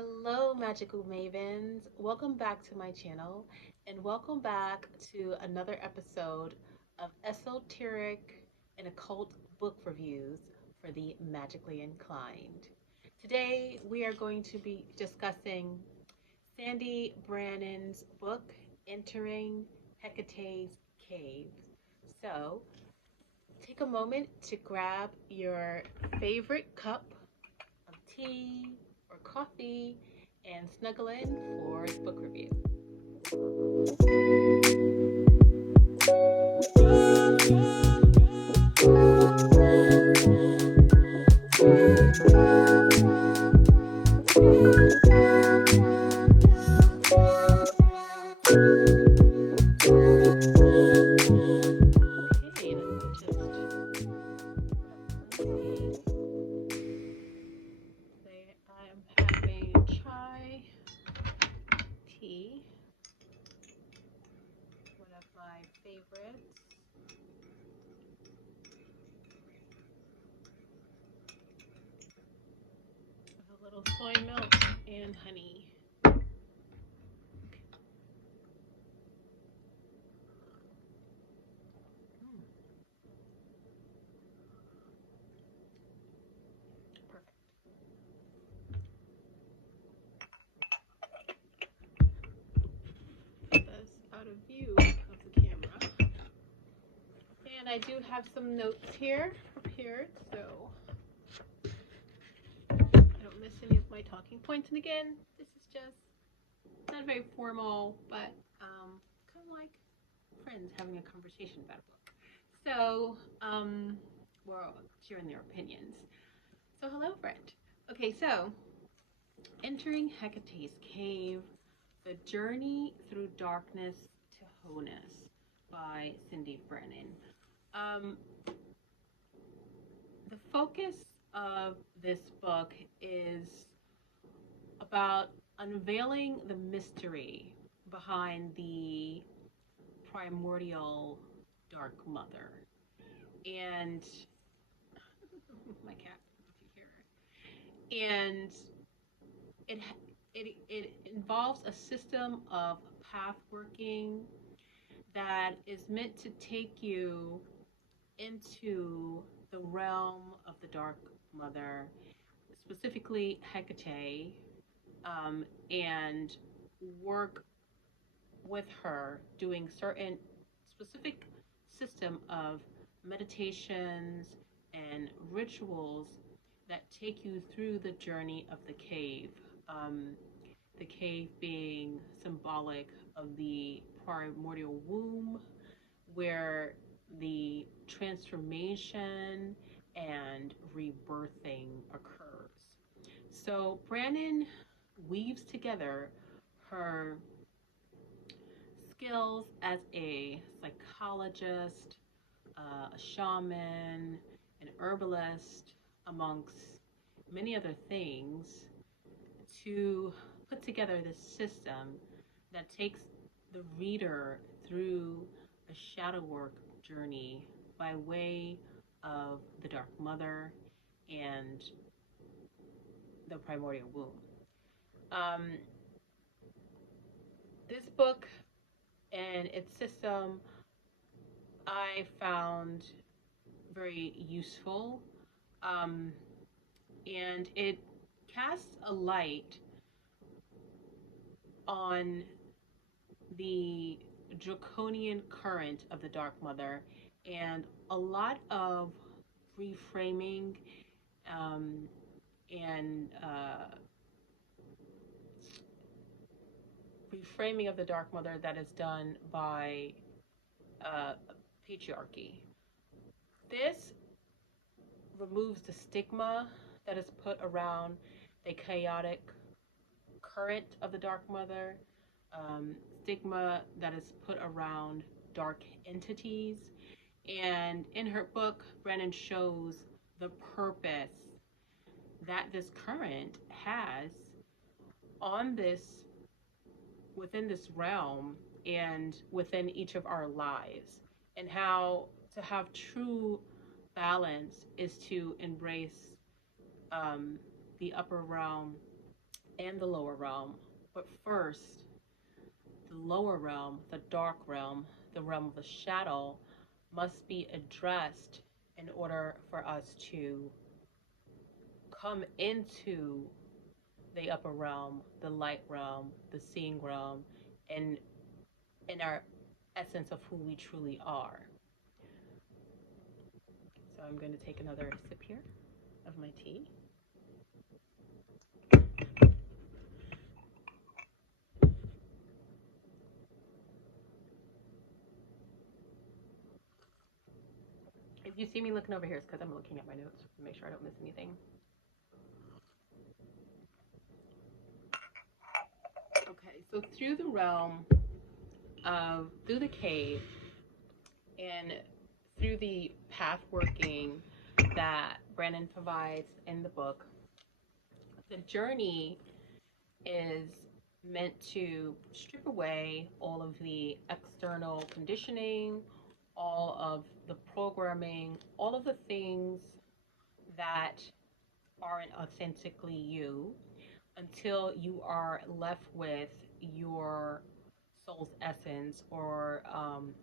Hello, Magickal Mavens. Welcome back to my channel, and welcome back to another episode of Esoteric and Occult Book Reviews for the Magically Inclined. Today, we are going to be discussing Cyndi Brannen's book, Entering Hecate's Cave. So, take a moment to grab your favorite cup of tea or coffee and snuggle in for the book review. Okay, let me just say I am having chai tea, one of my favorites. With a little soy milk and honey. Perfect. Get this out of view of the camera. And I do have some notes here prepared, so I don't miss any of my talking points. And again, this is just not very formal, but kind of like friends having a conversation about a book. So, we're sharing their opinions. So, hello, friend. Okay, so entering Hecate's cave, the journey through darkness to wholeness by Cyndi Brannen. The focus of this book is about unveiling the mystery behind the primordial dark mother. And my cat, if you hear her. And it it involves a system of path working that is meant to take you into the realm of the dark mother, specifically Hekate, and work with her doing certain specific system of meditations and rituals that take you through the journey of the cave. The cave being symbolic of the primordial womb, where the transformation and rebirthing occurs. So Brannen weaves together her skills as a psychologist, a shaman, an herbalist, amongst many other things, to put together this system that takes the reader through a shadow work journey by way of the Dark Mother and the primordial womb. Um, this book and its system I found very useful, and it casts a light on the draconian current of the Dark Mother and a lot of reframing um, and reframing of the Dark Mother that is done by uh, patriarchy. This removes the stigma that is put around the chaotic current of the Dark Mother, stigma that is put around dark entities. And in her book, Brennan shows the purpose that this current has on this, within this realm, and within each of our lives, and how to have true balance is to embrace the upper realm and the lower realm. But first, the lower realm, the dark realm, the realm of the shadow, must be addressed in order for us to come into the upper realm, the light realm, the seeing realm, and in our essence of who we truly are. So I'm going to take another sip here of my tea. If you see me looking over here, it's because I'm looking at my notes to make sure I don't miss anything. Okay, so through the realm of, through the cave, and through the path working that Brannen provides in the book, the journey is meant to strip away all of the external conditioning, all of the programming, all of the things that aren't authentically you, until you are left with your soul's essence, or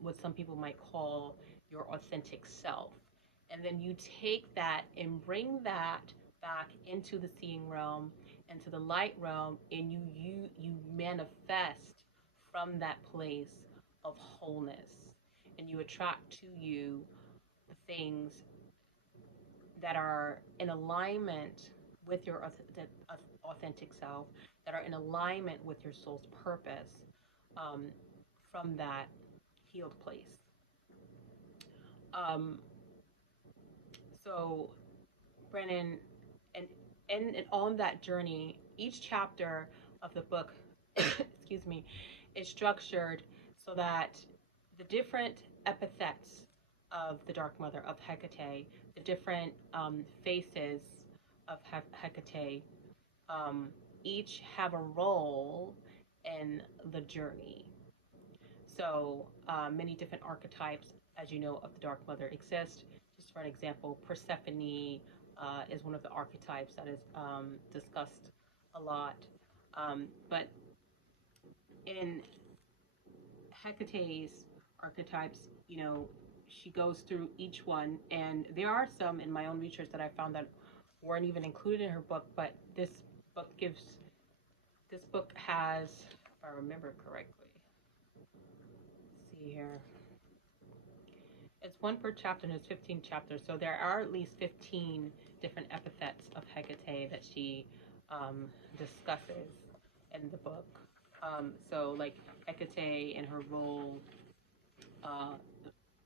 what some people might call your authentic self. And then you take that and bring that back into the seeing realm, into the light realm, and you manifest from that place of wholeness, and you attract to you the things that are in alignment with your authentic self, that are in alignment with your soul's purpose, um, from that healed place. Um, so, Brennan, and on that journey, each chapter of the book, excuse me, is structured so that the different epithets of the Dark Mother, of Hekate, the different faces of Hekate, um, each have a role in the journey. So many different archetypes, as you know, of the Dark Mother exist. Just for an example, Persephone is one of the archetypes that is discussed a lot. But in Hecate's archetypes, she goes through each one, and there are some in my own research that I found that weren't even included in her book. But this book has, if I remember correctly, let's see here. It's one per chapter, and it's 15 chapters. So there are at least 15 different epithets of Hekate that she discusses in the book. So like Hekate and her role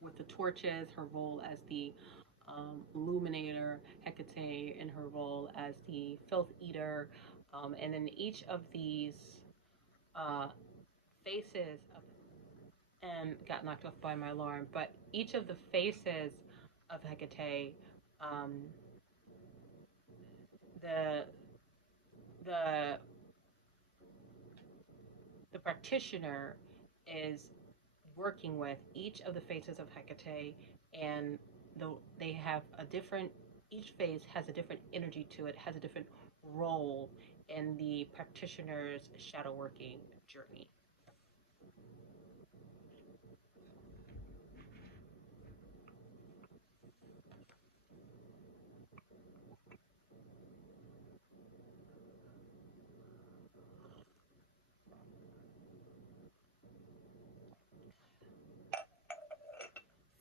with the torches, her role as the illuminator, Hekate in her role as the filth eater, and then each of these uh, faces of, and got knocked off by my alarm, but each of the faces of Hekate, um, the the the practitioner is working with each of the faces of Hekate, and they have a different, each phase has a different energy to it, has a different role in the practitioner's shadow working journey.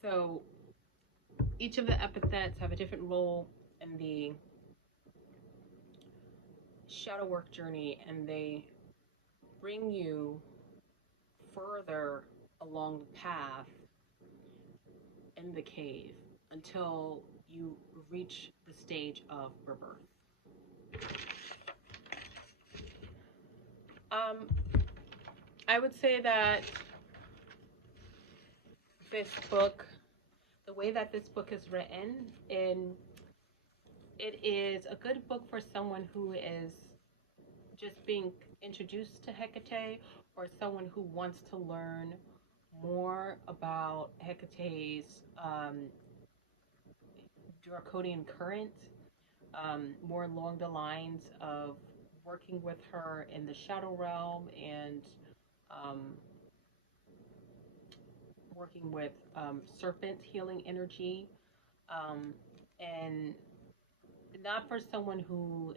So each of the epithets have a different role in the shadow work journey, and they bring you further along the path in the cave until you reach the stage of rebirth. Um, I would say that this book, the way that this book is written, and it is a good book for someone who is just being introduced to Hekate, or someone who wants to learn more about Hecate's draconian current, more along the lines of working with her in the shadow realm and um, working with serpent healing energy, um, and not for someone who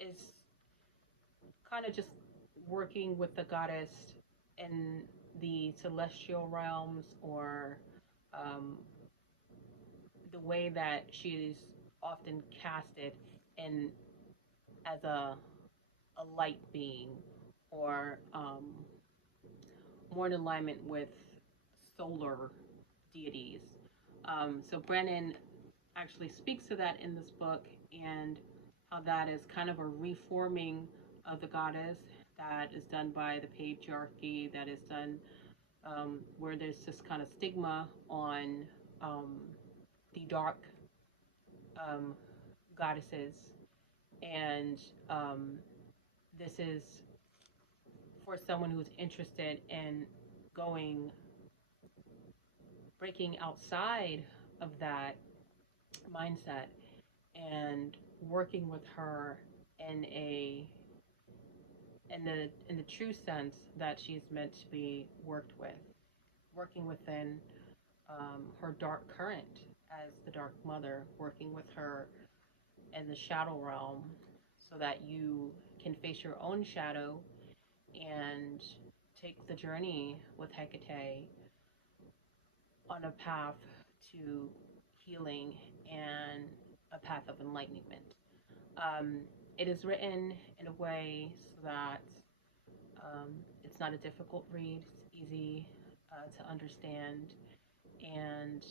is kind of just working with the goddess in the celestial realms, or um, the way that she's often casted in as a light being, or more in alignment with solar deities. So Brennan actually speaks to that in this book, and how that is kind of a reforming of the goddess that is done by the patriarchy, that is done where there's this kind of stigma on um, the dark um, goddesses. And this is for someone who's interested in going, breaking outside of that mindset and working with her in a in the true sense that she's meant to be worked with, working within her dark current as the Dark Mother, working with her in the shadow realm, so that you can face your own shadow and take the journey with Hekate on a path to healing and a path of enlightenment. Um, it is written in a way so that it's not a difficult read. It's easy to understand, and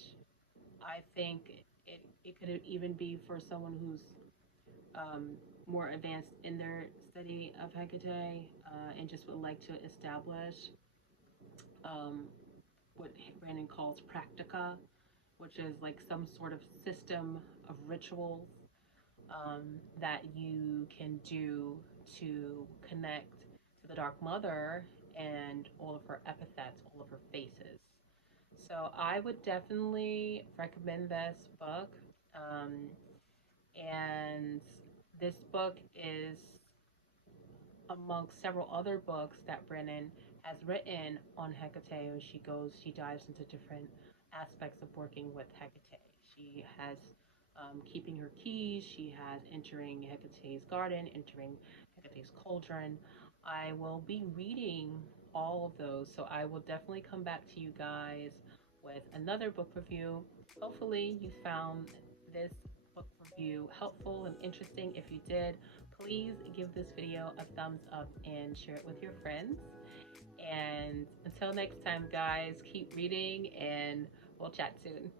I think it could even be for someone who's um, more advanced in their study of Hekate, and just would like to establish um, what Brandon calls practica, which is like some sort of system of rituals that you can do to connect to the Dark Mother and all of her epithets, all of her faces. So I would definitely recommend this book. Um, and this book is amongst several other books that Brennan has written on Hekate. When she dives into different aspects of working with Hekate. She has keeping her keys. She has entering Hecate's garden, entering Hecate's cauldron. I will be reading all of those, so I will definitely come back to you guys with another book review. Hopefully, you found this book review helpful and interesting. If you did, please give this video a thumbs up and share it with your friends. And until next time, guys, keep reading and we'll chat soon.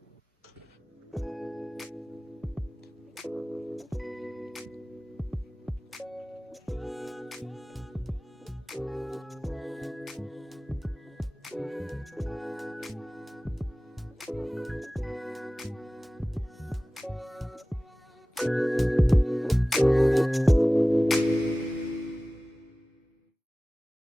Thank you.